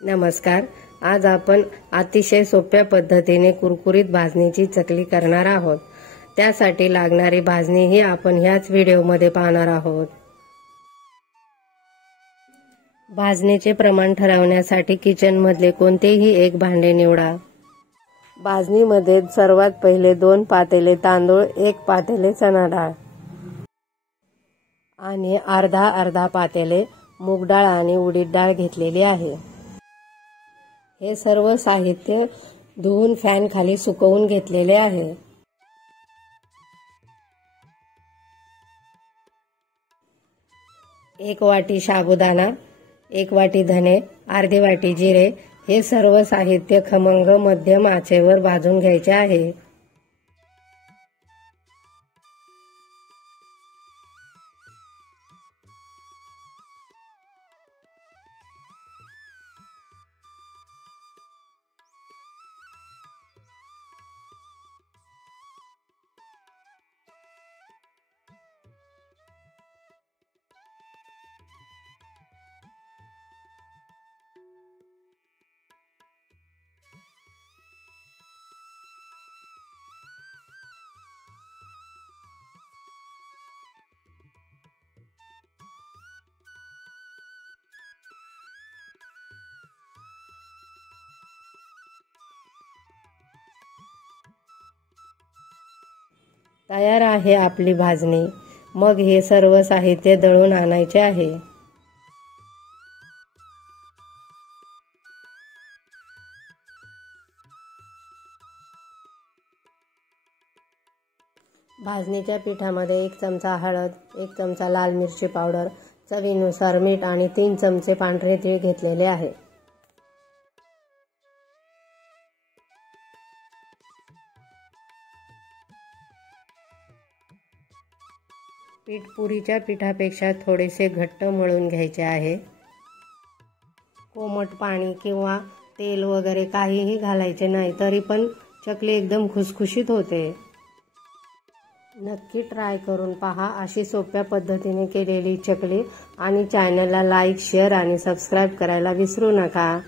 नमस्कार। आज आपण अतिशय सोप्या पद्धतीने कुरकुरीत भाजणीची चकली करणार आहोत। त्यासाठी लागणारी भाजणी ही आपण ह्याच व्हिडिओमध्ये पाहणार आहोत। भाजणीचे प्रमाण ठरवण्यासाठी किचन मधले कोणतेही एक भांडे निवडा। भाजणीमध्ये सर्वात पहिले 2 पातेले तांदूळ, 1 पातेले चणा डाळ आणि अर्धा पातेले मूग डाळ आणि उडीद डाळ घेतलेली आहे। हे सर्व साहित्य धुवून फॅन खाली सुकवून घेतलेले आहे। एक वाटी साबुदाणा, 1 वाटी धने, अर्धी वाटी जिरे हे सर्व साहित्य खमंग मध्यम आचेवर भाजून घ्यायचे आहे। तयार आहे आपली भाजणी। मग हे सर्व साहित्य दळून आणायचे आहे। भाजणीच्या पिठामध्ये 1 चमचा हळद, 1 चमचा लाल मिरची पावडर, चवीनुसार मीठ आणि 3 चमचे पांढरे तीळ घेतलेले आहे। पीठ पुरीच्या पिठापेक्षा थोडेसे घट्ट मळून घ्यायचे आहे। कोमट पाणी किंवा तेल वगैरे काहीही घालायचे नाही, तरी पण चकली एकदम खुसखुशीत होते। नक्की ट्राय करून पहा अशी सोप्या पद्धतीने केलेली चकली आणि चॅनलला लाईक, शेअर आणि सबस्क्राइब करायला विसरू नका।